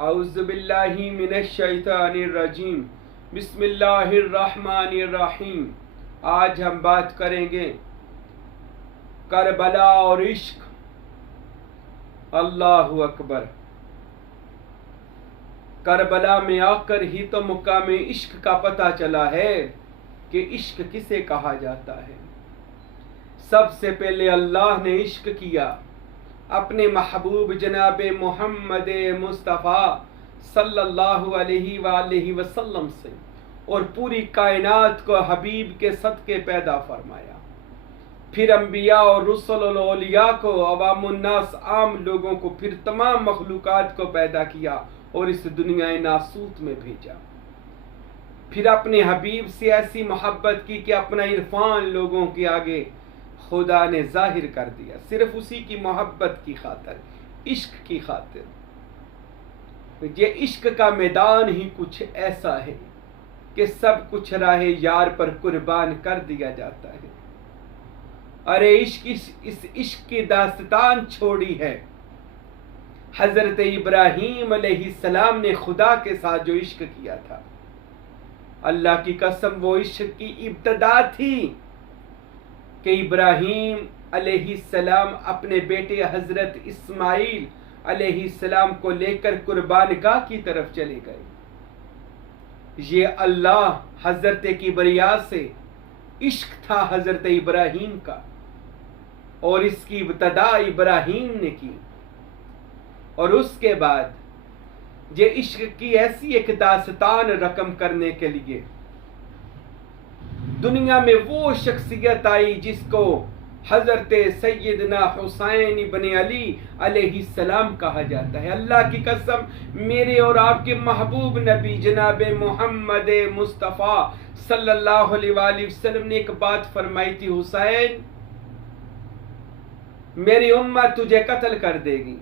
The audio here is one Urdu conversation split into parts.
اعوذ باللہ من الشیطان الرجیم، بسم اللہ الرحمن الرحیم۔ آج ہم بات کریں گے کربلا اور عشق۔ اللہ اکبر۔ کربلا میں آ کر ہی تو مقام عشق کا پتہ چلا ہے کہ عشق کسے کہا جاتا ہے۔ سب سے پہلے اللہ نے عشق کیا اپنے محبوب جناب محمد مصطفیٰ صلی اللہ علیہ وآلہ وسلم سے، اور پوری کائنات کو حبیب کے صدقے پیدا فرمایا۔ پھر انبیاء اور رسل اور اولیاء کو، عوام الناس عام لوگوں کو، پھر تمام مخلوقات کو پیدا کیا اور اس دنیا ناسوت میں بھیجا۔ پھر اپنے حبیب سے ایسی محبت کی کہ اپنا عرفان لوگوں کے آگے خدا نے ظاہر کر دیا، صرف اسی کی محبت کی خاطر، عشق کی خاطر۔ یہ عشق کا میدان ہی کچھ ایسا ہے کہ سب کچھ راہ یار پر قربان کر دیا جاتا ہے۔ ارے عشق، اس عشق کی داستان چھوڑی ہے حضرت ابراہیم علیہ السلام نے خدا کے ساتھ جو عشق کیا تھا۔ اللہ کی قسم، وہ عشق کی ابتدا تھی کہ ابراہیم علیہ السلام اپنے بیٹے حضرت اسماعیل علیہ السلام کو لے کر قربان گاہ کی طرف چلے گئے۔ یہ اللہ حضرت کبریا سے عشق تھا حضرت ابراہیم کا، اور اس کی ابتدا ابراہیم نے کی۔ اور اس کے بعد یہ عشق کی ایسی ایک داستان رقم کرنے کے لیے دنیا میں وہ شخصیت آئی جس کو حضرت سیدنا حسین بن علی علیہ السلام کہا جاتا ہے۔ اللہ کی قسم، میرے اور آپ کے محبوب نبی جناب محمد مصطفیٰ صلی اللہ علیہ وآلہ وسلم نے ایک بات فرمائی تھی، حسین میری امت تجھے قتل کر دے گی۔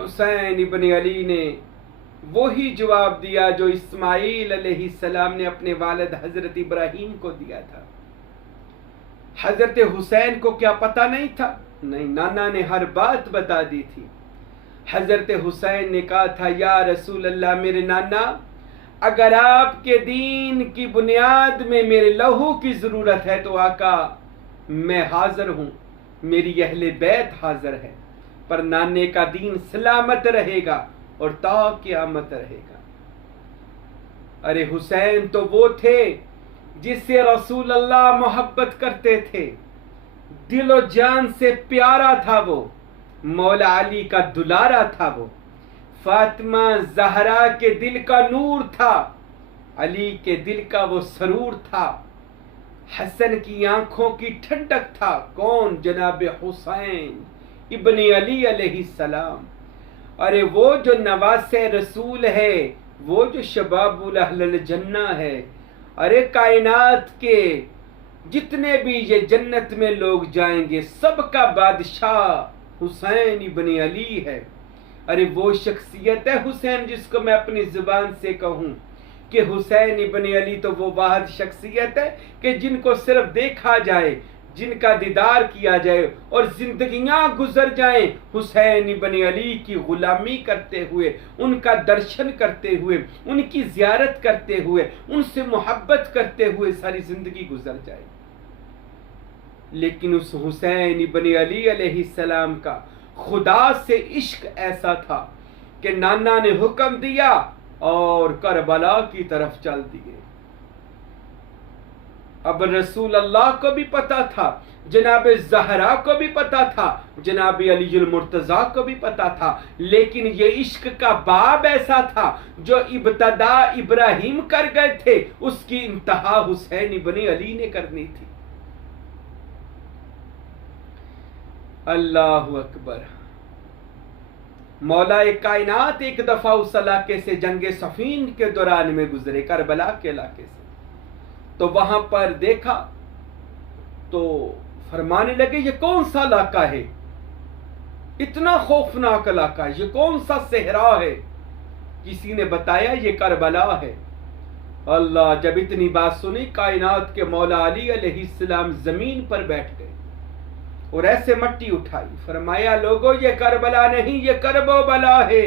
حسین ابن علی نے وہی جواب دیا جو اسماعیل علیہ السلام نے اپنے والد حضرت ابراہیم کو دیا تھا۔ حضرت حسین کو کیا پتہ نہیں تھا؟ نہیں، نانا نے ہر بات بتا دی تھی۔ حضرت حسین نے کہا تھا، یا رسول اللہ، میرے نانا، اگر آپ کے دین کی بنیاد میں میرے لہو کی ضرورت ہے تو آقا میں حاضر ہوں، میری اہل بیت حاضر ہے، پر نانے کا دین سلامت رہے گا اور تا قیامت رہے گا۔ ارے حسین تو وہ تھے جس سے رسول اللہ محبت کرتے تھے، دل و جان سے پیارا تھا وہ، مولا علی کا دلارا تھا وہ، فاطمہ زہرا کے دل کا نور تھا، علی کے دل کا وہ سرور تھا، حسن کی آنکھوں کی ٹھنڈک تھا۔ کون؟ جناب حسین ابن علی علیہ السلام۔ ارے وہ جو نواس رسول ہے، وہ جو شباب اہل الجنہ ہے۔ ارے کائنات کے جتنے بھی یہ جنت میں لوگ جائیں گے، سب کا بادشاہ حسین ابن علی ہے۔ ارے وہ شخصیت ہے حسین جس کو میں اپنی زبان سے کہوں کہ حسین ابن علی تو وہ واحد شخصیت ہے کہ جن کو صرف دیکھا جائے، جن کا دیدار کیا جائے اور زندگیاں گزر جائیں حسین ابن علی کی غلامی کرتے ہوئے، ان کا درشن کرتے ہوئے، ان کی زیارت کرتے ہوئے، ان سے محبت کرتے ہوئے ساری زندگی گزر جائے۔ لیکن اس حسین ابن علی علیہ السلام کا خدا سے عشق ایسا تھا کہ نانا نے حکم دیا اور کربلا کی طرف چل دیے۔ اب رسول اللہ کو بھی پتا تھا، جناب زہرا کو بھی پتا تھا، جناب علی المرتضیٰ کو بھی پتا تھا، لیکن یہ عشق کا باب ایسا تھا جو ابتدا ابراہیم کر گئے تھے، اس کی انتہا حسین ابن علی نے کرنی تھی۔ اللہ اکبر۔ مولا کائنات ایک دفعہ اس علاقے سے جنگ صفین کے دوران میں گزرے، کربلا کے علاقے سے، تو وہاں پر دیکھا تو فرمانے لگے یہ کون سا علاقہ ہے، اتنا خوفناک علاقہ، یہ کون سا صحرا ہے؟ کسی نے بتایا یہ کربلا ہے۔ اللہ جب اتنی بات سنی، کائنات کے مولا علی علیہ السلام زمین پر بیٹھ گئے اور ایسے مٹی اٹھائی، فرمایا لوگو یہ کربلا نہیں، یہ کرب و بلا ہے،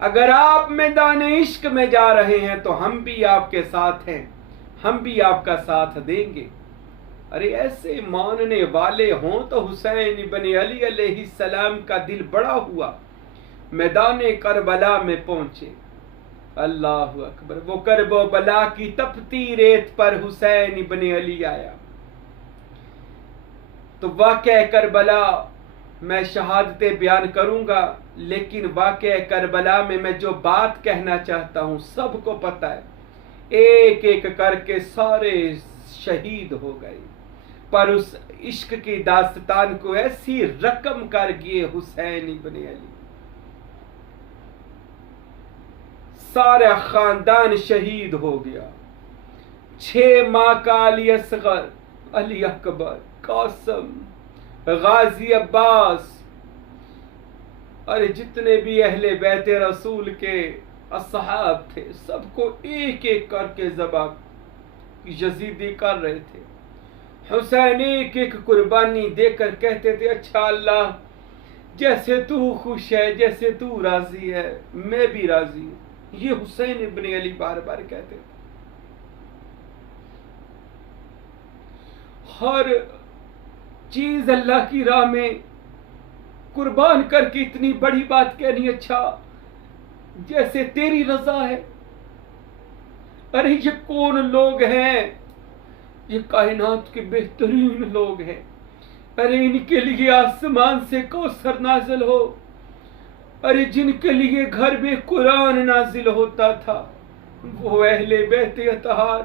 اگر آپ میدان عشق میں جا رہے ہیں تو ہم بھی آپ کے ساتھ ہیں، ہم بھی آپ کا ساتھ دیں گے۔ ارے ایسے ماننے والے ہوں تو حسین ابن علی علیہ السلام کا دل بڑا ہوا، میدان کربلا میں پہنچے۔ اللہ اکبر، وہ کرب و بلا کی تپتی ریت پر حسین ابن علی آیا۔ تو واقعہ کربلا میں شہادتیں بیان کروں گا، لیکن واقعہ کربلا میں جو بات کہنا چاہتا ہوں سب کو پتہ ہے، ایک ایک کر کے سارے شہید ہو گئے، پر اس عشق کی داستان کو ایسی رقم کر گئے حسین ابن علی، سارا خاندان شہید ہو گیا۔ 6 ماہ کا علی اصغر، علی اکبر، قاسم، غازی عباس، اور جتنے بھی اہل بیت رسول کے اصحاب تھے سب کو ایک ایک کر کے ذبح یزیدی کر رہے تھے۔ حسین ایک ایک قربانی دے کر کہتے تھے، اچھا اللہ جیسے تو خوش ہے، جیسے تو راضی ہے میں بھی راضی ہوں۔ یہ حسین ابن علی بار بار کہتے تھے۔ ہر چیز اللہ کی راہ میں قربان کر کے اتنی بڑی بات کہنی، اچھا جیسے تیری رضا ہے۔ ارے یہ کون لوگ ہیں؟ یہ کائنات کے بہترین لوگ ہیں۔ ارے ان کے لیے آسمان سے کوثر نازل ہو، ارے جن کے لیے گھر میں قرآن نازل ہوتا تھا، وہ اہل بیت اطہار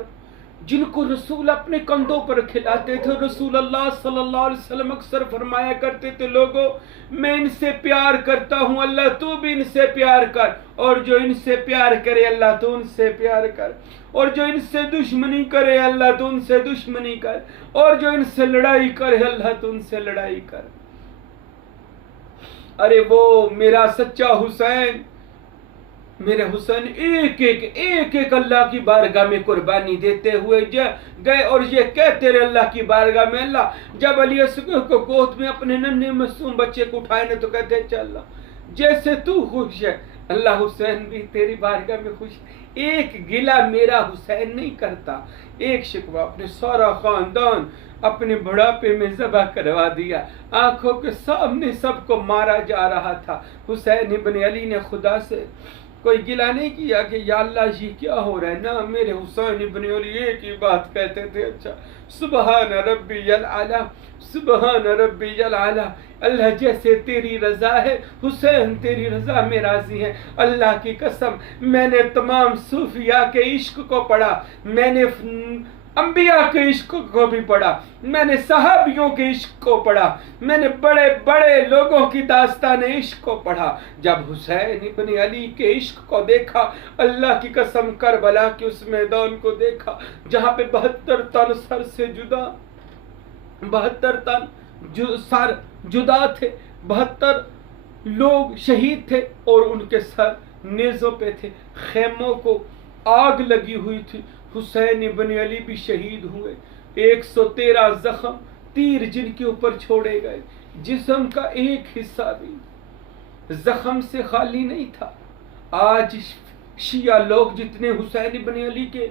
جن کو رسول اپنے کندھوں پر کھلاتے تھے۔ رسول اللہ صلی اللہ علیہ وسلم اکثر فرمایا کرتے تھے، لوگوں میں ان سے پیار کرتا ہوں، اللہ تو بھی ان سے پیار کر، اور جو ان سے پیار کرے اللہ تو ان سے پیار کر، اور جو ان سے دشمنی کرے اللہ تو ان سے دشمنی کر، اور جو ان سے لڑائی کرے اللہ تو ان سے لڑائی کر۔ ارے وہ میرا سچا حسین، میرے حسین ایک ایک اللہ کی بارگاہ میں قربانی دیتے ہوئے گئے، اور یہ کہتے رہے اللہ کی بارگاہ میں، اللہ جب علی اصغر کو گود میں اپنے ننھے معصوم بچے کو اٹھائے نے تو کہتے چل اللہ جیسے تو خوش ہے اللہ حسین بھی تیری بارگاہ میں خوش ہے۔ ایک گلہ میرا حسین نہیں کرتا، ایک شکوہ اپنے سارا خاندان اپنے بڑھاپے میں ذبح کروا دیا، آنکھوں کے سامنے سب کو مارا جا رہا تھا۔ حسین ابن علی نے خدا سے کوئی گلہ نہیں کیا کہ یا اللہ یہ کیا ہو رہا ہے، نہ میرے حسین ابن علی ایک ہی بات کہتے تھے، اچھا سبحان ربی العلیٰ، سبحان ربی العلیٰ، اللہ جیسے تیری رضا ہے حسین تیری رضا میں راضی ہے۔ اللہ کی قسم میں نے تمام صوفیاء کے عشق کو پڑھا، میں نے انبیاء کے عشق کو بھی پڑھا، میں نے صحابیوں کے عشق کو پڑھا، میں نے بڑے بڑے لوگوں کی داستان عشق کو پڑھا۔ جب حسین ابن علی کے عشق کو دیکھا، اللہ کی قسم کربلا کے اس میدان کو دیکھا جہاں پہ 72 تن سر سے جدا، 72 تن سر جدا تھے، 72 لوگ شہید تھے اور ان کے سر نیزوں پہ تھے، خیموں کو آگ لگی ہوئی تھی۔ حسین ابن علی بھی شہید ہوئے، 113 زخم تیر جن کے اوپر چھوڑے گئے، جسم کا ایک حصہ بھی زخم سے خالی نہیں تھا۔ آج شیعہ لوگ جتنے حسین ابن علی کے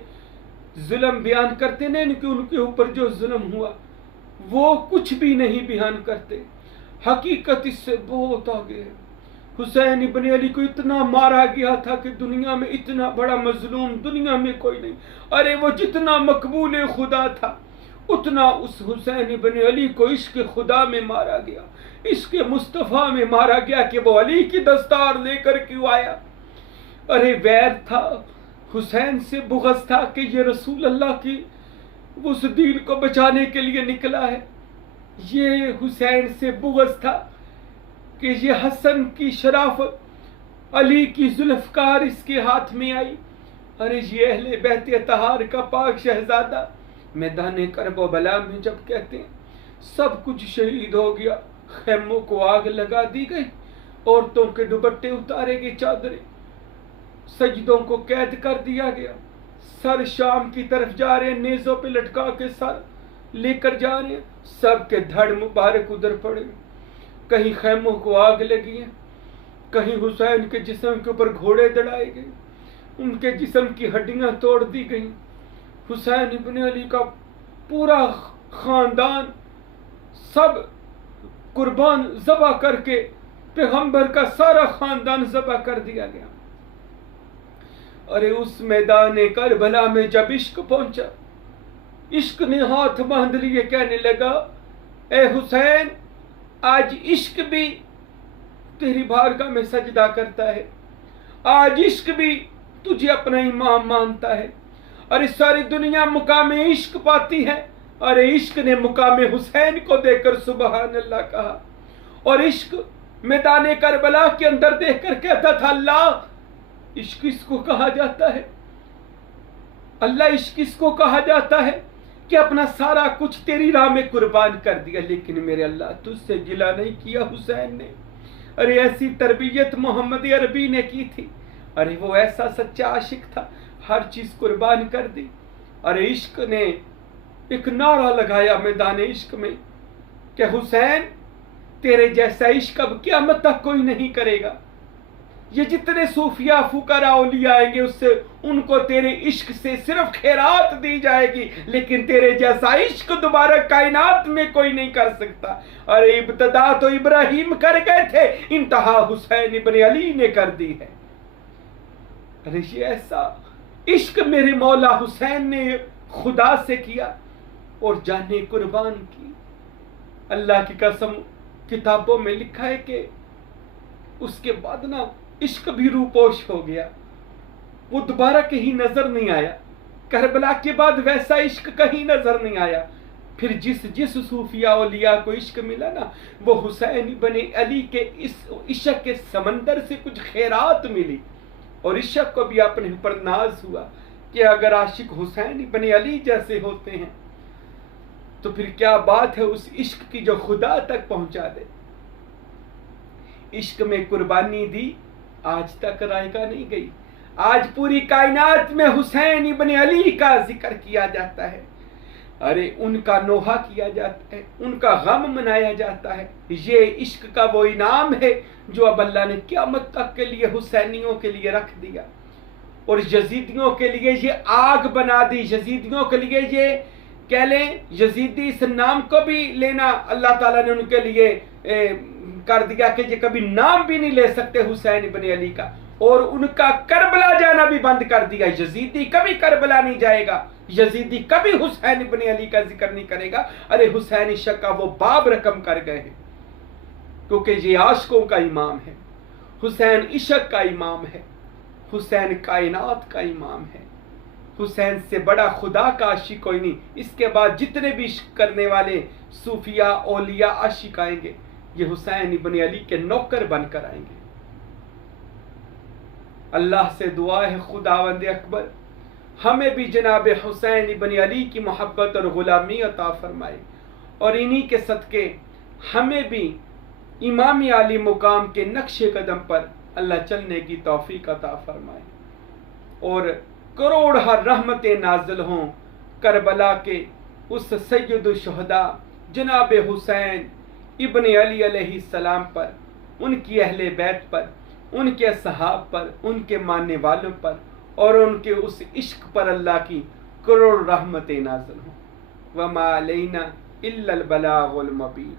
ظلم بیان کرتے ہیں ان کے اوپر جو ظلم ہوا وہ کچھ بھی نہیں بیان کرتے، حقیقت اس سے بہت آگے ہے۔ حسین ابن علی کو اتنا مارا گیا تھا کہ دنیا میں اتنا بڑا مظلوم دنیا میں کوئی نہیں۔ ارے وہ جتنا مقبول خدا تھا اتنا اس حسین ابن علی کو عشق خدا میں مارا گیا، عشق مصطفیٰ میں مارا گیا کہ وہ علی کی دستار لے کر کیوں آیا۔ ارے ویر تھا، حسین سے بغض تھا کہ یہ رسول اللہ کی اس دین کو بچانے کے لیے نکلا ہے، یہ حسین سے بغض تھا کہ یہ حسن کی شرافت علی کی ذوالفقار اس کے ہاتھ میں آئی۔ ارے یہ اہل بیت اطہار کا پاک شہزادہ میدان کرب و بلا میں جب کہتے ہیں سب کچھ شہید ہو گیا، خیموں کو آگ لگا دی گئی، عورتوں کے دوپٹے اتارے گئے، چادریں، سجدوں کو قید کر دیا گیا، سر شام کی طرف جا رہے ہیں، نیزوں پہ لٹکا کے سر لے کر جا رہے ہیں، سب کے دھڑ مبارک ادھر پڑے، کہیں خیموں کو آگ لگی ہے، کہیں حسین کے جسم کے اوپر گھوڑے دڑائے گئے، ان کے جسم کی ہڈیاں توڑ دی گئیں، حسین ابن علی کا پورا خاندان سب قربان ذبح کر کے پیغمبر کا سارا خاندان ذبح کر دیا گیا۔ ارے اس میدان کربلا میں جب عشق پہنچا، عشق نے ہاتھ باندھ لیے، کہنے لگا اے حسین، آج عشق بھی تیری بارگاہ میں سجدہ کرتا ہے، آج عشق بھی تجھے اپنا امام مانتا ہے۔ اور اس ساری دنیا مقام عشق پاتی ہے، اور عشق نے مقام حسین کو دیکھ کر سبحان اللہ کہا، اور عشق میدان کربلا کے اندر دیکھ کر کہتا تھا اللہ عشق اس کو کہا جاتا ہے، اللہ عشق اس کو کہا جاتا ہے کہ اپنا سارا کچھ تیری راہ میں قربان کر دیا، لیکن میرے اللہ تجھ سے گلہ نہیں کیا حسین نے۔ ارے ایسی تربیت محمد عربی نے کی تھی، ارے وہ ایسا سچا عاشق تھا، ہر چیز قربان کر دی۔ ارے عشق نے ایک نعرہ لگایا میدان عشق میں کہ حسین تیرے جیسا عشق اب قیامت تک کوئی نہیں کرے گا، یہ جتنے صوفیاء فقراء اولیاء آئیں گے اس سے ان کو تیرے عشق سے صرف خیرات دی جائے گی، لیکن تیرے جیسا عشق دوبارہ کائنات میں کوئی نہیں کر سکتا۔ ارے ابتدا تو ابراہیم کر گئے تھے، انتہا حسین ابن علی نے کر دی ہے۔ ارے یہ ایسا عشق میرے مولا حسین نے خدا سے کیا اور جانیں قربان کی۔ اللہ کی قسم کتابوں میں لکھا ہے کہ اس کے بعد نا عشق بھی روپوش ہو گیا، وہ دوبارہ کہیں نظر نہیں آیا۔ کربلا کے بعد ویسا عشق کہیں نظر نہیں آیا۔ پھر جس صوفیاء اولیاء کو عشق ملا نا، وہ حسین بن علی کے اس عشق کے سمندر سے کچھ خیرات ملی، اور عشق کو بھی اپنے اوپر ناز ہوا کہ اگر عاشق حسین بن علی جیسے ہوتے ہیں تو پھر کیا بات ہے اس عشق کی جو خدا تک پہنچا دے۔ عشق میں قربانی دی، آج تک رائگاں نہیں گئی۔ آج پوری کائنات میں حسین ابن علی کا ذکر کیا جاتا ہے، ارے ان کا نوحہ کیا جاتا ہے، ان کا غم منایا جاتا ہے۔ یہ عشق کا وہ انعام ہے جو اب اللہ نے قیامت تک کے لیے حسینیوں کے لیے رکھ دیا، اور یزیدیوں کے لیے یہ آگ بنا دی۔ یزیدیوں کے لیے یہ کہہ لیں، یزیدی اس نام کو بھی لینا اللہ تعالیٰ نے ان کے لیے کر دیا کہ یہ کبھی نام بھی نہیں لے سکتے حسین ابن علی کا، اور ان کا کربلا جانا بھی بند کر دیا۔ یزیدی کبھی کربلا نہیں جائے گا، یزیدی کبھی حسین ابن علی کا ذکر نہیں کرے گا۔ ارے حسین عشق کا وہ باب رقم کر گئے ہیں، کیونکہ یہ عاشقوں کا امام ہے، حسین عشق کا امام ہے، حسین کائنات کا امام ہے۔ حسین سے بڑا خدا کا عاشق کوئی نہیں۔ اس کے بعد جتنے بھی عشق کرنے والے صوفیاء اولیاء عاشق آئیں گے، یہ حسین ابن علی کے نوکر بن کر آئیں گے۔ اللہ سے دعا ہے خداوند اکبر ہمیں بھی جناب حسین ابن علی کی محبت اور غلامی عطا فرمائے، اور انہی کے صدقے ہمیں بھی امام عالی مقام کے نقش قدم پر اللہ چلنے کی توفیق عطا فرمائے، اور کروڑ ہر رحمتیں نازل ہوں کربلا کے اس سید الشہداء جناب حسین ابن علی علیہ السلام پر، ان کی اہل بیت پر، ان کے صحاب پر، ان کے ماننے والوں پر، اور ان کے اس عشق پر اللہ کی کروڑ رحمتیں نازل ہوں۔ وما علینا الا البلاغ المبین۔